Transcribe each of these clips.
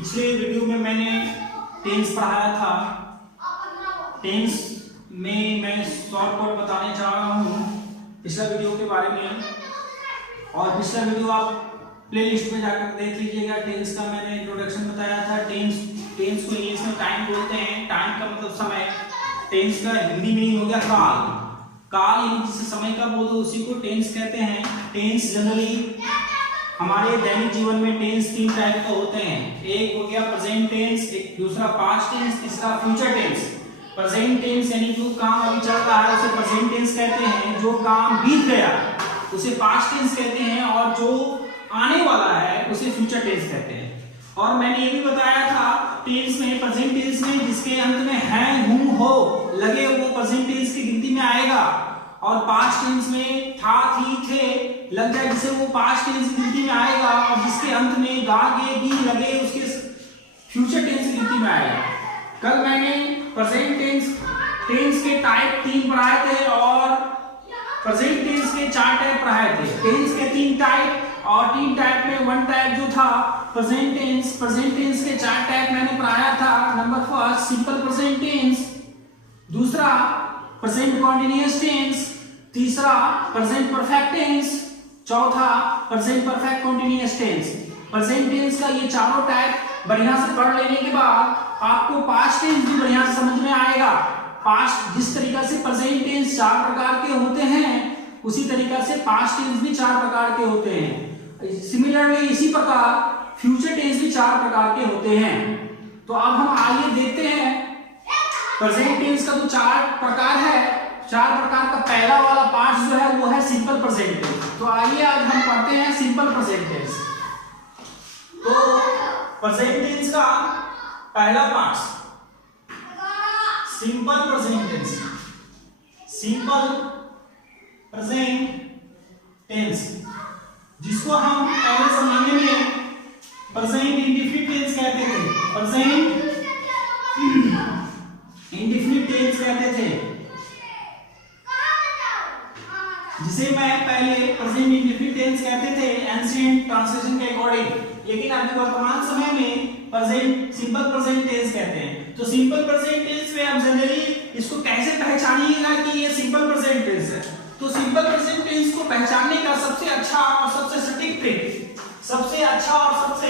पिछले वीडियो में मैंने टेंस पढ़ाया था। टेंस में मैं शॉर्टकट बताने चाह रहा हूँ पिछला वीडियो के बारे में, और पिछला वीडियो आप प्लेलिस्ट में जाकर देख लीजिएगा। टेंस का मैंने इंट्रोडक्शन बताया था। टेंस को इंग्लिश में टाइम बोलते हैं। टाइम का मतलब समय। टेंस का हिंदी मीनिंग हो गया काल। काल यानी जिसे समय का बोलो उसी को टेंस कहते हैं। टेंस जनरली हमारे दैनिक जीवन में टेंस 3 टाइप के होते हैं। एक हो गया प्रेजेंट टेंस, एक दूसरा पास्ट टेंस, तीसरा फ्यूचर टेंस। प्रेजेंट टेंस यानी जो काम अभी चल रहा है उसे प्रेजेंट टेंस कहते हैं। जो काम बीत गया उसे पास्ट टेंस कहते हैं, और जो आने वाला है उसे फ्यूचर टेंस कहते हैं। और मैंने ये भी बताया था टेंस में, प्रेजेंट टेंस में जिसके अंत में है, हूं, हो लगे वो प्रेजेंट टेंस की गिनती में आएगा, और पास्ट टेंस में था, थी, थे लग जाए जिसे वो पास्ट टेंस की गिनती में आएगा, और जिसके अंत में गा, गे, गी लगे उसके फ्यूचर टेंस की गिनती में आएगा। कल मैंने प्रेजेंट टेंस के टाइप 3 पढ़ाए थे और प्रेजेंट टेंस के 4 टाइप पढ़ाए थे। टेंस के 3 टाइप, और 3 टाइप में 1 टाइप जो था प्रेजेंट टेंस के 4 टाइप मैंने पढ़ाया था। Number first simple present tense, दूसरा प्रेजेंट कॉन्टिन्यूअस टेंस, तीसरा प्रेजेंट परफेक्ट टेंस, चौथा present perfect continuous tense. Present tense का ये चारों टाइप बढ़िया से पढ़ लेने के बाद आपको पास्ट टेंस भी बढ़िया से समझ में आएगा। पास्ट जिस तरीका से प्रेजेंट टेंस 4 प्रकार के होते हैं उसी तरीका से पास्ट टेंस भी 4 प्रकार के होते हैं। सिमिलरली इसी प्रकार फ्यूचर टेंस भी 4 प्रकार के होते हैं। तो अब हम आइए देखते हैं प्रेजेंट टेंस का जो 4 प्रकार है। 4 प्रकार का पहला वाला पार्ट जो है वो है सिंपल प्रेजेंट टेंस। तो आइए आज हम पढ़ते हैं सिंपल प्रेजेंट टेंस। तो प्रेजेंट टेंस का पहला part simple present tense. Simple present tense जिसको हम पहले जमाने में प्रेजेंट इंडेफिनिट टेंस कहते थे। प्रेजेंट इंडेफिनिट टेंस कहते थे, जिसे मैं पहले प्रेजेंट इंडेफिनिट टेंस कहते थे एंशिएंट ट्रांसलेशन के अकॉर्डिंग। लेकिन अभी वर्तमान समय में प्रेजेंट सिंपल प्रेजेंट टेंस कहते हैं। तो सिंपल प्रेजेंट टेंस में आप जनरली इसको कैसे पहचानिएगा कि ये सिंपल प्रेजेंट टेंस है। तो सिंपल प्रेजेंट टेंस को पहचानने का सबसे अच्छा और सबसे सटीक ट्रिक, सबसे अच्छा और सबसे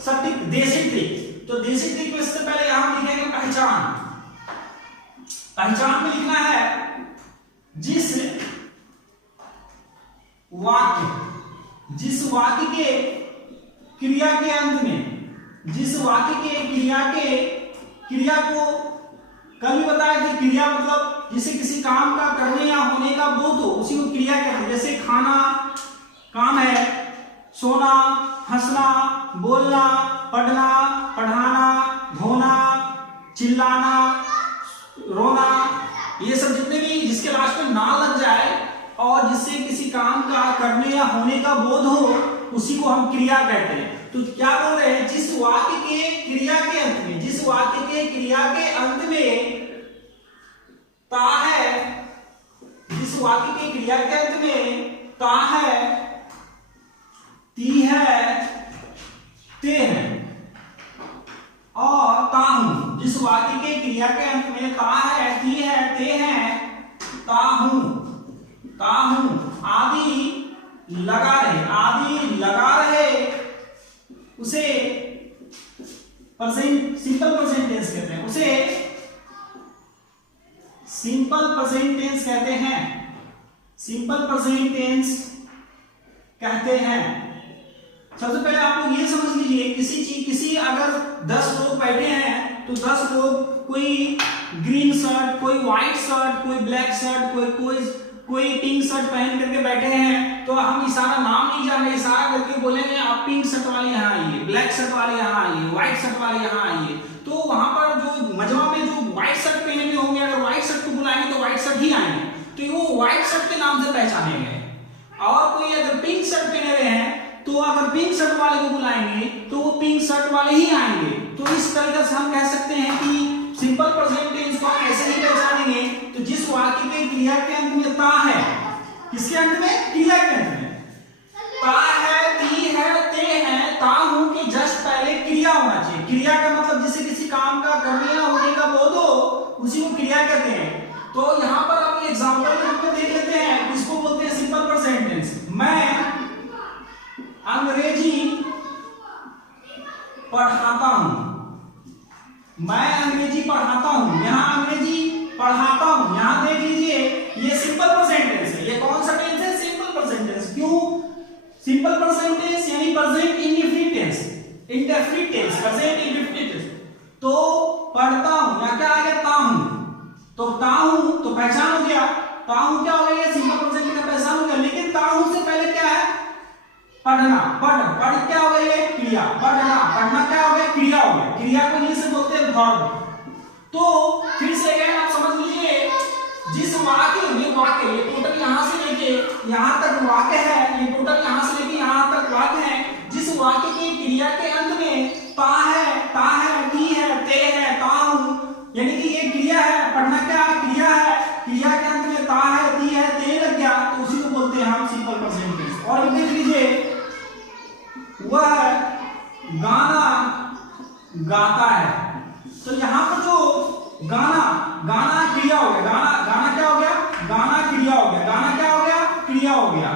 सटीक देसी ट्रिक। तो देसी ट्रिक में सबसे पहले यहां लिखेंगे पहचान। पहचान में लिखना है जिस वाक्य के क्रिया के अंत में, जिस वाक्य के क्रिया को कल भी बताया कि क्रिया मतलब जिसे किसी काम का करने या होने का बोध हो उसी को क्रिया कहते हैं। जैसे खाना काम है, सोना, हंसना, बोलना, पढ़ना, पढ़ाना, धोना, चिल्लाना, रोना, ये सब जितने भी जिसके लास्ट में ना लग जाए और जिससे किसी काम का करने या होने का बोध हो उसी को हम क्रिया कहते हैं। तो क्या बोल रहे हैं, जिस वाक्य के क्रिया के अंत में, जिस वाक्य के क्रिया के अंत में ता है, जिस वाक्य के क्रिया के अंत में ता है, ती है, ते है और ता हूं। जिस वाक्य के क्रिया के अंत में ता है, ती है, ते है, ता हूं आदि लगा रहे उसे सिंपल प्रेजेंट टेंस कहते हैं। उसे सिंपल प्रेजेंट टेंस कहते हैं। सिंपल प्रेजेंट टेंस कहते हैं। सबसे पहले आप लोग ये समझ लीजिए, किसी अगर 10 लोग बैठे हैं तो 10 लोग कोई ग्रीन शर्ट, कोई व्हाइट शर्ट, कोई ब्लैक शर्ट, कोई पिंक शर्ट पहन करके बैठे हैं, तो हम इशारा नाम नहीं जाने, इशारा करके बोलेंगे आप पिंक शर्ट वाले यहाँ आइए, ब्लैक शर्ट वाले यहाँ आइए, व्हाइट शर्ट वाले यहाँ आइए। तो वहां पर जो मजमा में जो व्हाइट शर्ट पहने हुए होंगे, अगर व्हाइट शर्ट को बुलाएंगे तो व्हाइट शर्ट ही आएंगे, तो वो व्हाइट शर्ट के नाम से पहचानेंगे। और कोई अगर पिंक शर्ट पहने हुए हैं तो अगर पिंक शर्ट वाले को बुलाएंगे तो वो पिंक शर्ट वाले ही आएंगे। तो इस तरीके से हम कह सकते हैं कि सिंपल प्रेजेंट टेंस को ऐसे ही पहचानेंगे। तो जिस वाक्य के क्रिया के अंत में ता है, किसके अंत में? क्रिया के अंत में ता है, ती है, ते है, ता हूं कि जस्ट पहले क्रिया होना चाहिए। तो यहाँ पर आप एग्जांपल के रूप में देख लेते हैं, इसको बोलते हैं सिंपल प्रेजेंट टेंस। मैं अंग्रेजी पढ़ाता हूं, मैं अंग्रेजी पढ़ाता हूं, यहां अंग्रेजी पढ़ाता हूं, यहां देख लीजिए ये सिंपल प्रेजेंट टेंस है। ये कौन सा टेंस है? Simple present tense. क्यों सिंपल प्रेजेंट टेंस? यानी present indefinite tense, indefinite tense, present indefinite tense. तो पढ़ता हूं या क्या आ गया? ताहूं, तो ताहूं तो पहचान हो गया, ताहूं क्या हो गया? सिंपल प्रेजेंट का पहचान हो गया। लेकिन ताहूं से पहले क्या है? पढ़ना, पढ़ क्या हो गया? ये क्रिया, पढ़ना, पढ़ना क्या हो गया? क्रिया हो गया। क्रिया को इंग्लिश में बोलते हैं वर्ब। तो फिर से अगर आप समझ लीजिए, जिस वाक्य, ये वाक्य, ये टोटल यहां से लेके यहां तक वाक्य है, ये टोटल यहां से लेके यहां तक वाक्य है। जिस वाक्य की क्रिया के अंत में ता है, ती है, ते है, ताहूं, यानी कि ये क्रिया है। पढ़ना क्या क्रिया है? क्रिया के अंत में ता है, ती है, ते लग गया, तो उसी को बोलते हैं हम सिंपल प्रेजेंट टेंस। और देख लीजिए, वह गाना गाता है, तो यहाँ पर जो गाना, गाना क्रिया हो गया, गाना क्या हो गया? गाना क्रिया हो गया, गाना क्या हो गया? क्रिया हो गया,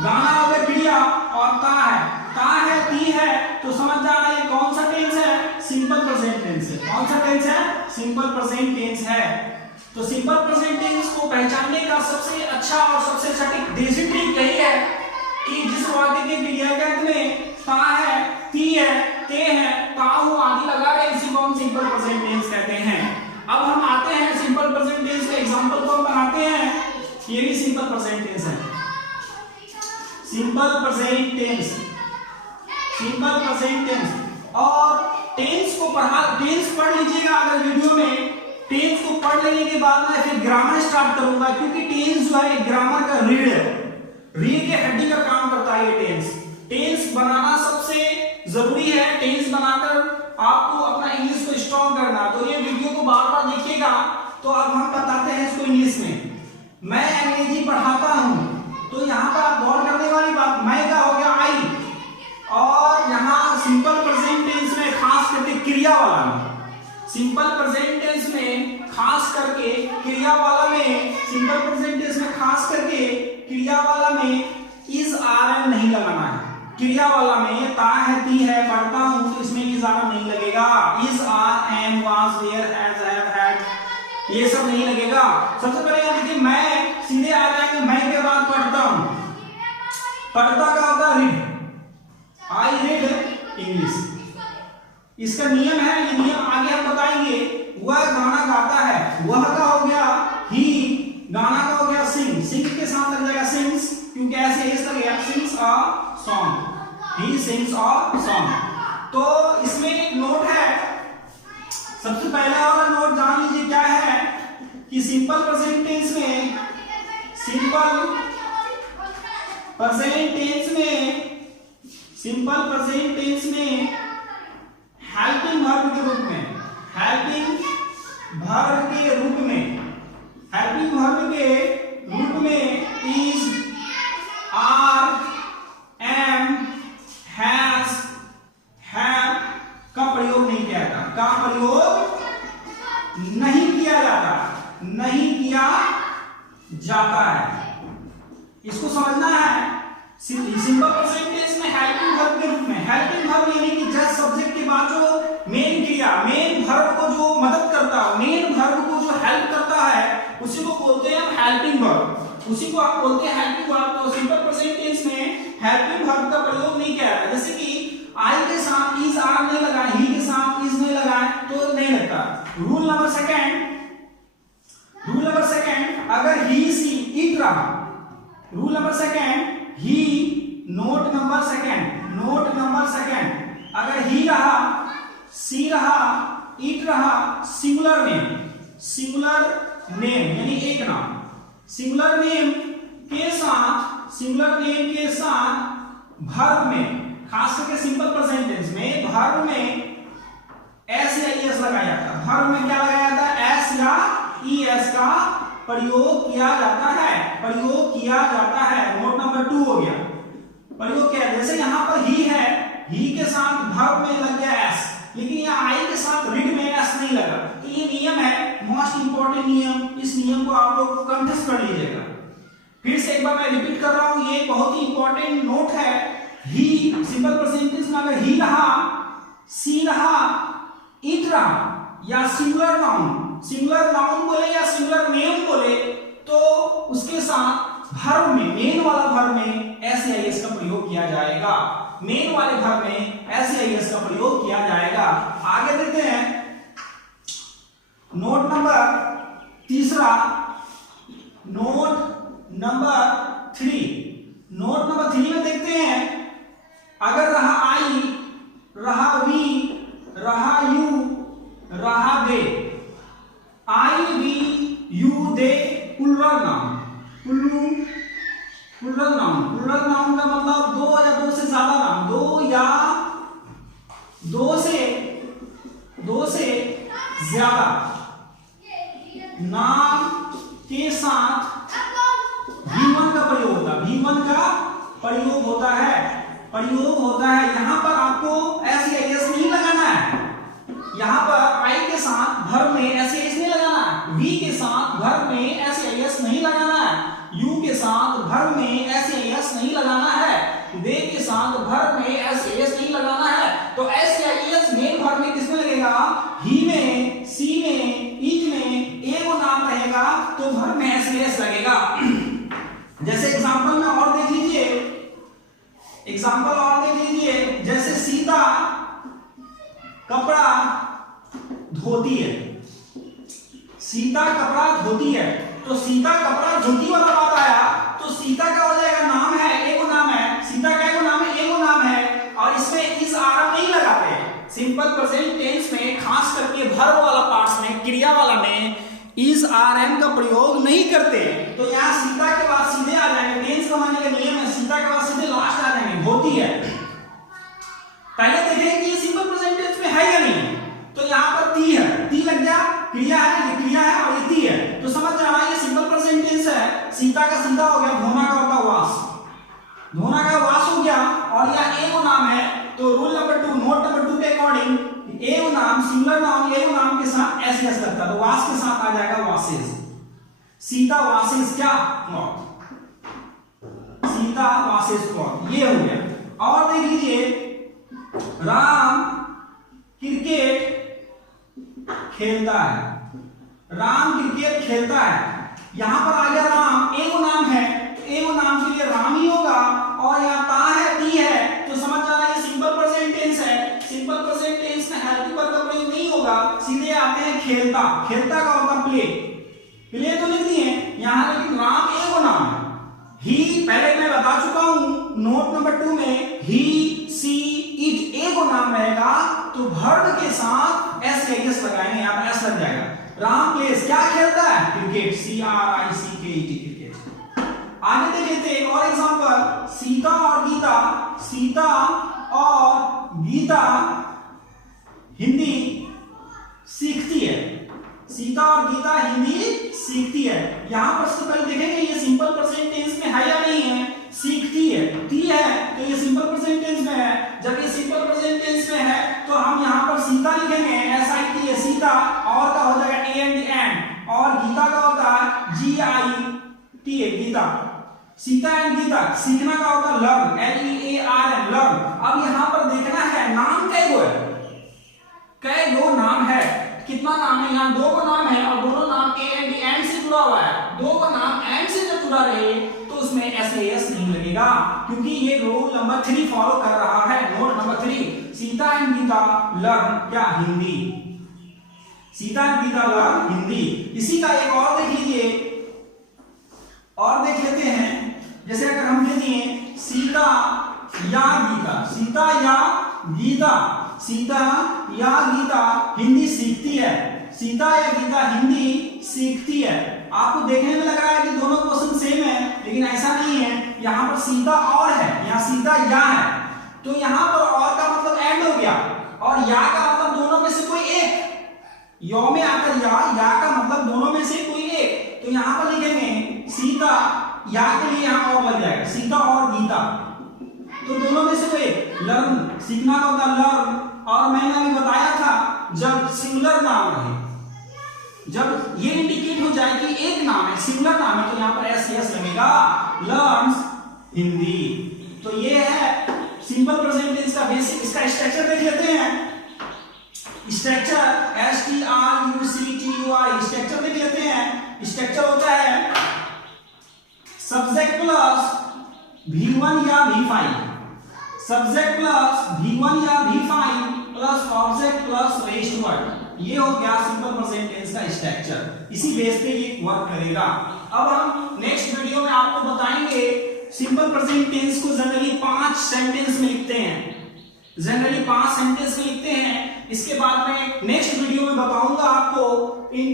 गाना हो गया क्रिया। और ता है, ती है, तो समझ जाना ये कौन सा टेंस है? सिंपल प्रेजेंट टेंस है। कौन सा टेंस है? सिंपल प्रेजेंट टेंस है। तो सिंपल प्रेजेंट टेंस को पहचानने का सबसे अच्छा और सबसे सटीक देसी ट्रिक यही है कि जिस वाक्य के क्रिया के अंत में ता है, ती है, ते है, ताहू आदि लगा रहे, इसी को हम सिंपल प्रेजेंट टेंस कहते हैं। अब हम आते हैं सिंपल प्रेजेंट टेंस का एग्जांपल को हम बनाते हैं। ये भी सिंपल प्रेजेंट टेंस है, simple present tense, simple present tense. और टेंस को टेंस पढ़ लीजिएगा अगर वीडियो में, टेंस को पढ़ लेने के बाद मैं फिर ग्रामर स्टार्ट करूंगा, क्योंकि टेंस जो है ग्रामर का रीढ़ है, रीढ़ के हड्डी का काम करता है ये टेंस। टेंस बनाना सबसे जरूरी है। टेंस बनाकर आपको अपना इंग्लिश को स्ट्रॉन्ग करना। तो ये वीडियो को बार बार देखिएगा। तो अब हम बताते हैं इसको इंग्लिश में। मैं अंग्रेजी पढ़ाता हूं, तो यहाँ पर आप गौर करने वाली बात, मैं का हो गया आई, और यहाँ सिंपल प्रेजेंट टेंस में खास करके क्रिया वाला में, सिंपल प्रेजेंट टेंस में खास करके क्रिया वाला में, सिंपल प्रेजेंट टेंस में खास करके क्रिया वाला में इज आर एम नहीं लगाना है। क्रिया वाला में ता है, ती है, पढ़ता हूं, तो इसमें इज आर नहीं लगेगा। Is are am was were has have had ये सब नहीं लगेगा। सबसे पहले यहाँ देखिए, मैं सीधे आ जाएंगे, मैं के बाद पढ़ता हूं। पढ़ता का होगा रीड, आई रीड इंग्लिश। इसका नियम है, ये नियम आगे हम बताएंगे। वह गाना गाता है, वह का हो गया ही, गाना का हो गया सिंग, सिंग के साथ लग जाएगा सिंग्स, क्योंकि ऐसे इस तरह sings a song, he sings a song. तो इसमें एक नोट है, सबसे पहला वाला नोट जान लीजिए क्या है कि सिंपल प्रेजेंट टेंस में, सिंपल प्रेजेंट टेंस में, सिंपल प्रेजेंट टेंस में हेल्पिंग वर्ब के रूप में, हेल्पिंग वर्ब के रूप में, हेल्पिंग वर्ब के रूप में is, are, am, has, have का प्रयोग नहीं किया जाता, का प्रयोग नहीं किया जाता, नहीं किया जाता है। इसको समझना है। सिंपल प्रेजेंट टेंस में हेल्पिंग वर्ब के रूप में, हेल्पिंग वर्ब यानी कि जस्ट सब्जेक्ट के बाद जो मेन क्रिया, मेन वर्ब को जो मदद करता है, मेन वर्ब को जो हेल्प करता है, उसी को बोलते हैं हम हेल्पिंग वर्ब, उसी को आप बोलते हैं हेल्पिंग वर्ब। तो सिंपल प्रेजेंट टेंस में हेल्पिंग वर्ब का प्रयोग नहीं किया जाता। जैसे कि आई के साथ इज, आर नहीं लगाए, ही के साथ इज नहीं लगाए तो नहीं लगता। Rule number second, rule number second, अगर ही, सी, इट रहा, rule number second, he, note number second, note number second, अगर ही रहा, सी रहा, इट रहा, सिंगुलर नेम, सिंगुलर नेम यानी एक नाम, सिंगुलर नेम के साथ, सिंगुलर नेम के साथ वर्ब में, खास करके सिंपल प्रेजेंट टेंस में वर्ब में एस या ईएस लगाया जाता है। वर्ब में क्या लगाया जाता है? एस या ईएस का प्रयोग किया जाता है, प्रयोग किया जाता है। नोट नंबर 2 हो गया, प्रयोग किया। जैसे यहाँ पर ही है, ही के साथ वर्ब में लग गया एस, लेकिन यहाँ आई के साथ रीड में एस नहीं लगा, तो ये नियम है, मोस्ट इंपॉर्टेंट नियम, इस नियम को आप लोग कंठस्थ कर लीजिएगा। फिर से एक बार मैं रिपीट कर रहा हूं, ये बहुत ही इंपॉर्टेंट नोट है। ही सिंपल प्रेजेंट टेंस में अगर ही रहा, सी रहा, इट रहा या सिंगुलर नाउन बोले या सिंगुलर नेम बोले तो उसके साथ वर्ब में, मेन वाला वर्ब में एस का प्रयोग किया जाएगा। मेन वाले वर्ब में एस का प्रयोग किया जाएगा। आगे देखते हैं नोट नंबर तीसरा, नोट नंबर 3 में देखते हैं, अगर रहा आई, रहा वी, रहा यू, रहा they, I we you they plural noun का मतलब दो या दो से ज्यादा नाम, दो से ज्यादा नाम के साथ V1 का प्रयोग होता है। यहां पर आपको एस नहीं लगाना है, यहां पर आई के साथ वर्ब में एस नहीं लगाना है, वी के साथ वर्ब में एस नहीं लगाना है, यू के साथ वर्ब में एस नहीं लगाना है, दे के साथ वर्ब में एस नहीं लगाना है। तो एस मेन वर्ब में किसमें लगेगा? ही में, सी में, इट में, ए वो नाम रहेगा तो वर्ब में एस लगेगा। जैसे एग्जांपल में और देख लीजिए, जैसे सीता कपड़ा धोती है, सीता कपड़ा धोती है, तो सीता कपड़ा धोती वाला बात आया तो सीता का हो जाएगा नाम है, एगो नाम है, सीता का एगो नाम है और इसमें इस आरम नहीं लगाते। सिंपल प्रेजेंट टेंस में खास करके वर्ब वाला पार्ट्स में, क्रिया वाला में इस आरएम का प्रयोग नहीं करते। तो यहाँ सीता के बाद सीधे आ जाएंगे, टेंस कमाने का नियम है, सीता के बाद सीधे लास्ट आ जाएंगे, धोती है। पहले देखेंगे कि ये सिंपल प्रेजेंट टेंस में है या नहीं, तो यहाँ पर ती है, ती लग गया, क्रिया है, ये क्रिया है और ये ती है, तो समझ जाना ये सिंपल प्रेजेंट टेंस है। सीता का सीता हो गया, धोना का होता वास, धोना का वास हो गया और यहाँ एगो नाम है, तो रूल नंबर 2, नोट नंबर 2 के अकॉर्डिंग एगो नाम, सिंगुलर नाउन एगो नाम के साथ एस लगता है, तो वास के साथ आ जाएगा वासेस। सीता वासेस क्या क्लॉथ, सीता वासेस क्लॉथ, ये हो गया। और देख लीजिए, राम क्रिकेट खेलता है, राम क्रिकेट खेलता है, यहां पर आ गया राम, एगो नाम है, एगो नाम के लिए राम ही होगा और यहाँ ता है, ती है, तो समझ जाना ये सिंपल प्रेजेंट टेंस है। सिंपल प्रेजेंट टेंस में हेल्पिंग वर्ब का प्रयोग नहीं होगा, सीधे आते हैं खेलता, खेलता का होता प्ले, प्ले तो लिख दिए यहाँ, लेकिन राम एगो नाम है। ही पहले मैं बता चुका हूं नोट नंबर 2 में, ही, सी, इट एगो नाम रहेगा तो वर्ब के साथ एस लगाएंगे, यहाँ पर एस लग जाएगा। राम प्लेस क्या खेलता है? Cricket, CRICKET cricket. आगे देख लेते हैं एक और एग्जांपल, सीता और गीता, सीता और गीता हिंदी सीखती है, सीता और गीता हिंदी सीखती है। यहां पर सबसे पहले देखेंगे ये सिंपल प्रेजेंट टेंस में है या नहीं है, सीखती है, ती है, तो ये सिंपल प्रेजेंट टेंस में है। जब ये सिंपल प्रेजेंट टेंस में है तो हम यहाँ पर सीता लिखेंगे, SIT है सीता, और का हो जाएगा AND, और गीता का होता है GITA गीता। सीता एंड गीता, सीखना का होता है लर्न, LEARN लर्न। अब यहाँ पर देखना है नाम कैगो है, कैगो नाम है, कितना नाम है? यहाँ 2 को नाम है और दोनों नाम एंड से जुड़ा हुआ है, 2 को नाम एंड से जब जुड़ा रहे तो उसमें SAS नहीं लगेगा, क्योंकि ये रूल नंबर 3 फॉलो कर रहा है। Note number 3, Sita and Gita learn क्या? Hindi, Sita and Gita learn Hindi. इसी का एक और देख लीजिए, और देख लेते हैं, जैसे अगर हम दे दिए सीता या गीता, सीता या गीता, सीता या गीता हिंदी सीखती है, सीता या गीता हिंदी सीखती है। आपको देखने में लग रहा है कि दोनों क्वेश्चन सेम है, लेकिन ऐसा नहीं है। यहाँ पर सीता और है, यहाँ सीता या है, तो यहाँ पर और का मतलब एंड हो गया और या का मतलब दोनों में से कोई एक, यो में आकर या का मतलब दोनों में से कोई एक, तो यहाँ पर लिखेंगे सीता, या के लिए यहाँ और लग जाएगा, सीता और गीता, तो दोनों में से कोई। लर्न सीखना का होता लर्न, और मैंने अभी बताया था जब सिंगुलर नाउन रहे, जब ये इंडिकेट हो जाए कि एक नाम है, सिंगुलर नाम है, तो यहाँ पर एस यस लगेगा, लर्न्स हिंदी। तो ये है सिंपल प्रेजेंट टेंस का बेसिक। इसका स्ट्रक्चर देख लेते हैं। स्ट्रक्चर STRUCTUI स्ट्रक्चर देख लेते हैं। स्ट्रक्चर होता है सब्जेक्ट प्लस V1 या V5, सब्जेक्ट प्लस V1 या V5 plus object plus rest word. ये हो गया सिंपल प्रेजेंट टेंस का स्ट्रक्चर। इसी बेस पे ये वर्क करेगा। अब हम नेक्स्ट वीडियो में आपको बताएंगे सिंपल प्रेजेंट टेंस को जनरली 5 सेंटेंस में लिखते हैं, जनरली 5 सेंटेंस में लिखते हैं। इसके बाद में नेक्स्ट वीडियो में बताऊंगा आपको इन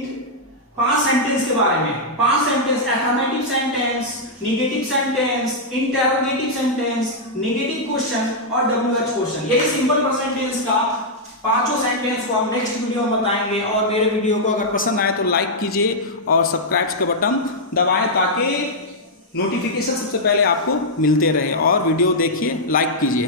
5 सेंटेंस के बारे में। 5 sentence, affirmative sentence, negative sentence, interrogative sentence, negative question और WH क्वेश्चन। यही सिंपल प्रेजेंट टेंस का 5 सेंटेंस को हम नेक्स्ट वीडियो में बताएंगे। और मेरे वीडियो को अगर पसंद आए तो लाइक कीजिए और सब्सक्राइब का बटन दबाएं ताकि नोटिफिकेशन सबसे पहले आपको मिलते रहे। और वीडियो देखिए, लाइक कीजिए।